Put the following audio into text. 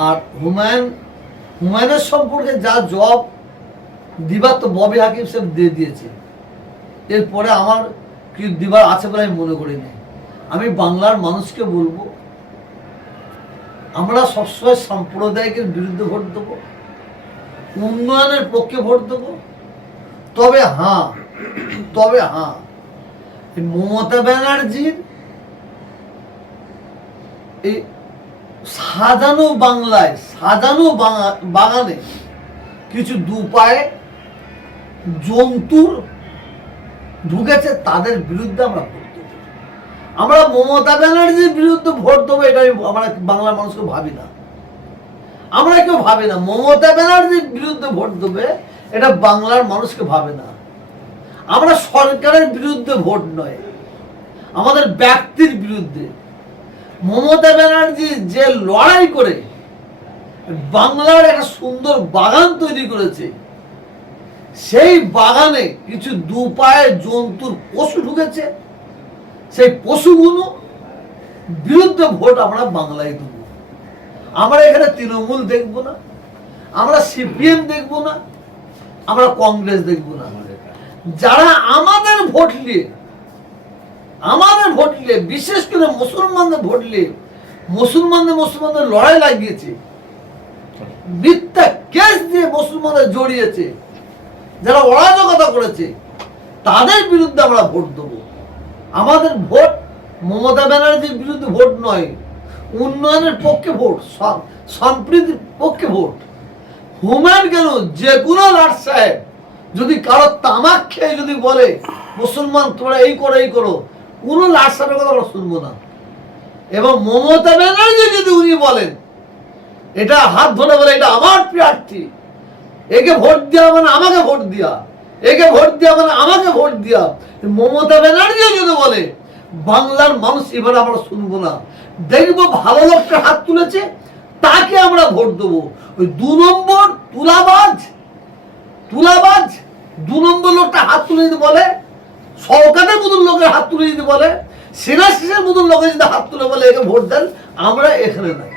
আর হুমায়ুনের সম্পর্কে যা জবাব দিবার তো ববি হাকিম সাহেব দিয়ে দিয়েছে। এরপরে আমার কি দিবার আছে বলে আমি মনে করি না। আমি বাংলার মানুষকে বলবো, আমরা সবসময় সাম্প্রদায়িকের বিরুদ্ধে ভোট দেবো, উন্নয়নের পক্ষে ভোট দেবো। তবে হ্যাঁ মমতা ব্যানার্জির এই সাজানো বাংলায়, সাজানো বাগানে কিছু দুপায়ে জন্তুর ঢুকেছে, তাদের বিরুদ্ধে আমরা ভোট দেবো। আমরা মমতা ব্যানার্জির বিরুদ্ধে ভোট দেবো এটা আমরা বাংলার মানুষকে ভাবি না। আমরা কেউ ভাবি না মমতা ব্যানার্জির বিরুদ্ধে ভোট দেবে, এটা বাংলার মানুষকে ভাবে না। আমরা সরকারের বিরুদ্ধে ভোট নয়, আমাদের ব্যক্তির বিরুদ্ধে। মমতা ব্যানার্জি যে লড়াই করে বাংলার একটা সুন্দর বাগান তৈরি করেছে, সেই বাগানে কিছু দুপায়ে জন্তুর পশু ঢুকেছে, সেই পশুগুলো বিরুদ্ধে ভোট আমরা বাংলায় দেব। আমরা এখানে তৃণমূল দেখব না, আমরা সিপিএম দেখব না, আমরা কংগ্রেস দেখব না। যারা আমাদের ভোট নিয়ে বিশেষ করে মুসলমানদের ভোট নিয়ে মুসলমানদের লড়াই লাগিয়েছে, মিথ্যা কেস দিয়ে মুসলমানদের জড়িয়েছে, যারা অরাজকতা করেছে, তাদের বিরুদ্ধে আমরা ভোট দেবো। আমাদের ভোট মমতা ব্যানার্জির বিরুদ্ধে ভোট নয়, উন্নয়নের পক্ষে ভোট, সম্প্রীতির পক্ষে ভোট। হুমায়ুন কেন, যে কোনো লাট সাহেব যদি কারো তামাক খেয়ে যদি বলে মুসলমান তোমরা এই করো, কোনো লাট সাহেবের কথা আমরা শুনবো না। এবং মমতা ব্যানার্জি যদি উনি বলেন, এটা হাত ধরে বলে এটা আমার প্রার্থী, একে ভোট দেওয়া মানে আমাকে ভোট দেওয়া, একে ভোট দেওয়া মানে আমাকে ভোট দেওয়া, মমতা ব্যানার্জি যদি বলে, বাংলার মানুষ এবার আমরা শুনবো না। দেখবো ভালো লোকটা হাত তুলেছে, তাকে আমরা ভোট দেবো। ওই 2 নম্বর তুলাবাজ 2 নম্বর লোকটা হাত তুলে দিতে বলে, সরকারের মতন লোকের হাত তুলে দিতে বলে, সেনাশিসের মতন লোকের যদি হাত তুলে বলে একে ভোট দেন, আমরা এখানে নাই।